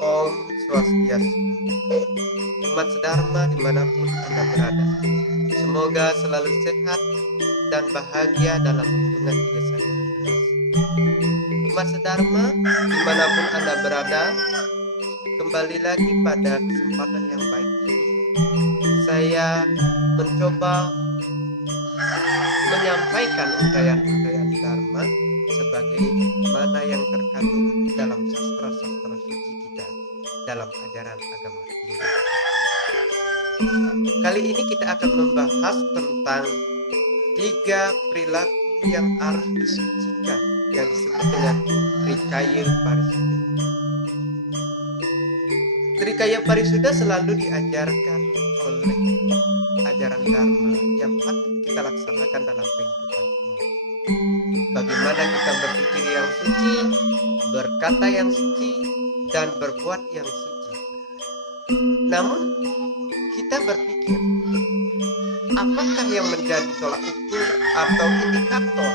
Om Swastiastu. Umat sedharma dimanapun Anda berada, semoga selalu sehat dan bahagia dalam lindungan Tiga Sang Yang Widi Wasi. Umat sedharma dimanapun Anda berada, kembali lagi pada kesempatan yang baik ini, saya mencoba menyampaikan untayan-untayan Dharma sebagai mana yang terkandung dalam sastra-sastra suci kita dalam ajaran agama Hindu. Kali ini kita akan membahas tentang 3 perilaku yang harus disucikan yang disebut dengan Trikaya Parisuddha. Trikaya Parisuddha selalu diajarkan oleh ajaran Dharma yang patut kita laksanakan dalam kehidupan ini. Bagaimana kita berpikir yang suci, berkata yang suci, dan berbuat yang suci. Namun kita berpikir, apakah yang menjadi tolak ukur atau indikator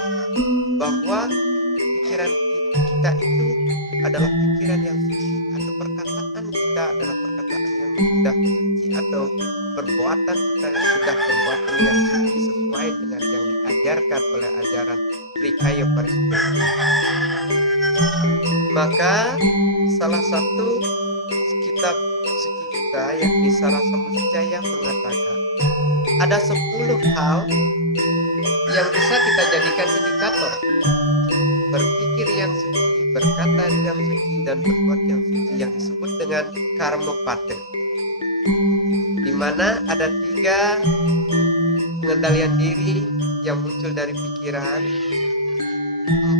bahwa pikiran kita itu adalah pikiran yang suci, atau perkataan kita adalah perkataan yang sudah suci, atau perbuatan kita yang sudah perbuatan yang suci sesuai dengan yang diajarkan oleh ajaran Trikaya Parisuddha. Maka salah satu kitab suci kita yakni Sarasa Muscaya mengatakan ada 10 hal yang bisa kita jadikan indikator berpikir yang suci, berkata yang suci, dan berbuat yang suci yang disebut dengan karma pate, di mana ada 3 pengendalian diri yang muncul dari pikiran,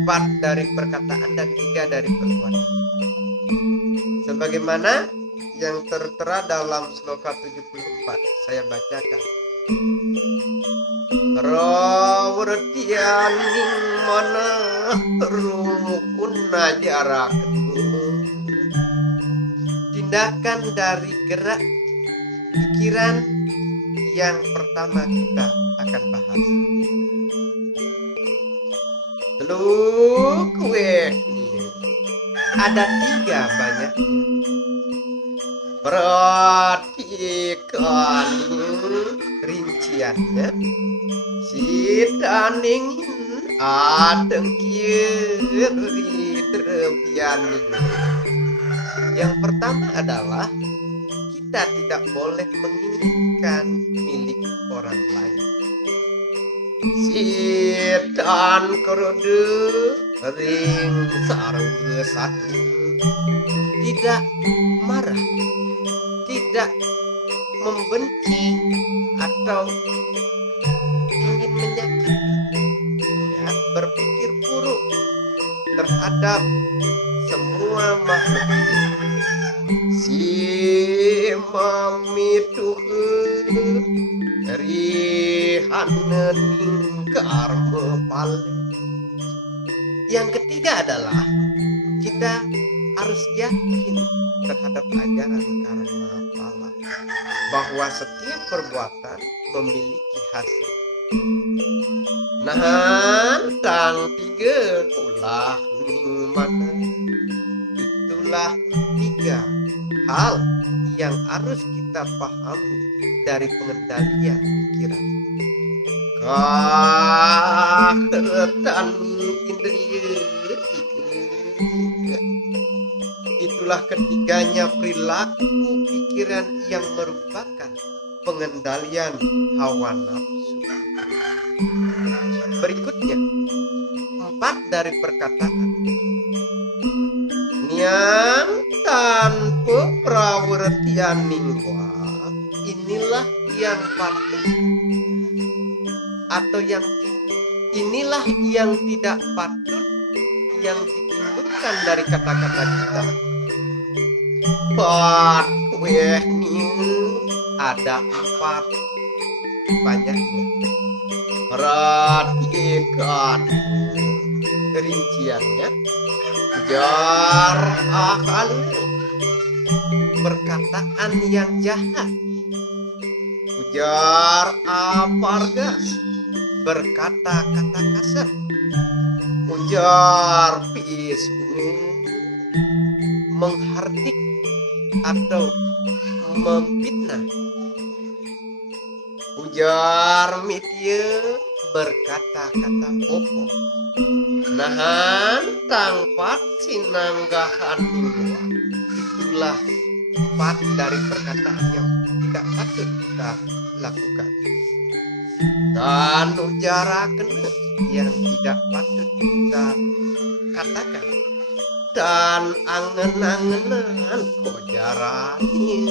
4 dari perkataan, dan 3 dari perbuatan. Sebagaimana yang tertera dalam sloka 74, saya bacakan. Rawrtianing mana rumukuna jarak, tindakan dari gerak pikiran yang pertama kita akan bahas. Lalu kue ada 3 banyaknya. Perhatikan rinciannya. Sidaning adeng kiri terbianing. Yang pertama adalah kita tidak boleh menginginkan milik orang lain. Sidan kerode ring sarwa satu. Tidak marah, tidak membenci atau ingin menyakiti, ya, berpikir buruk terhadap semua makhluk hidup. Si mamituh rihanening karma pale. Yang ketiga adalah kita harus yakin terhadap ajaran karma pala, bahwa setiap perbuatan memiliki hasil. Nah, tang 3 ulah mana. Itulah 3 hal yang harus kita pahami dari pengendalian pikiran. Kahretan indriya, itulah ketiganya perilaku pikiran yang merupakan pengendalian hawa nafsu. Berikutnya, 4 dari perkataan. Nian tanpa prawertianing wa, inilah yang patut atau yang inilah yang tidak patut yang ditimbulkan dari kata-kata kita. Pat weh ada 4 banyaknya. Perhatikan rinciannya. ujar akal, perkataan yang jahat, ujar apargas, berkata-kata kasar, ujar pisu, menghardik atau memfitnah, ujar mitia, berkata-kata bohong, nahan tangpat sinanggahan mingguan. Itulah 4 dari perkataan yang tidak patut kita lakukan. Dan ujarakan yang tidak patut kita katakan. Dan angen-angenan kojarani.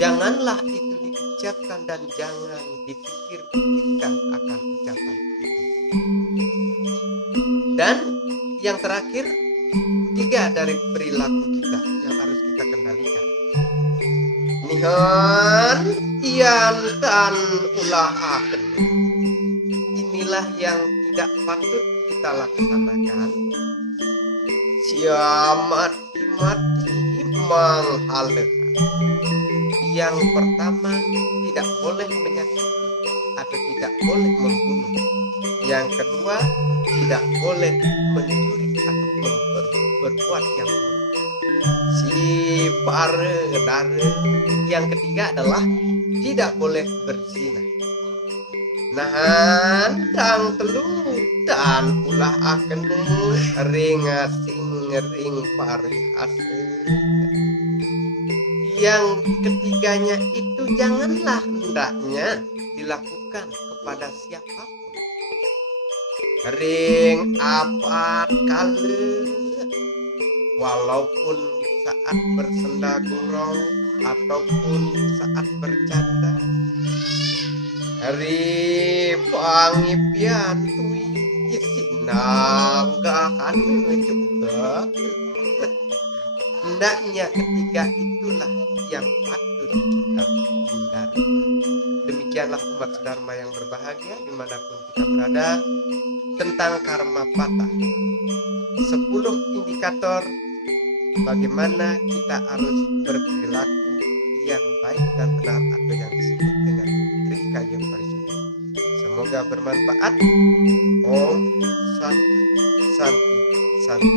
Janganlah itu diucapkan dan jangan dipikir-pikirkan akan ucapan itu. Dan yang terakhir, 3 dari perilaku kita yang harus kita kendalikan. Nihan ian dan ulahaken. Inilah yang tidak patut kita laksanakan. Mati menghalekan. Yang pertama, tidak boleh menyakiti atau tidak boleh membunuh. Yang kedua, tidak boleh mencuri atau berbuat yang buruk. Si pare dare. Yang ketiga adalah tidak boleh berzina. Nahan tang telu dan ulah akan ring pari hasil. Yang ketiganya itu janganlah hendaknya dilakukan kepada siapapun. Ring apat kali, walaupun saat bersenda gurau ataupun saat bercanda. Hari pangipian tui sinanggahan juga. Hendaknya ketiga itulah yang patut kita hindari. Demikianlah umat Dharma yang berbahagia dimanapun kita berada, tentang karma patah. 10 indikator bagaimana kita harus berperilaku yang baik dan benar atau yang disebut dengan Trikaya Parisuddha. Semoga bermanfaat. Om Santi Santi Santi.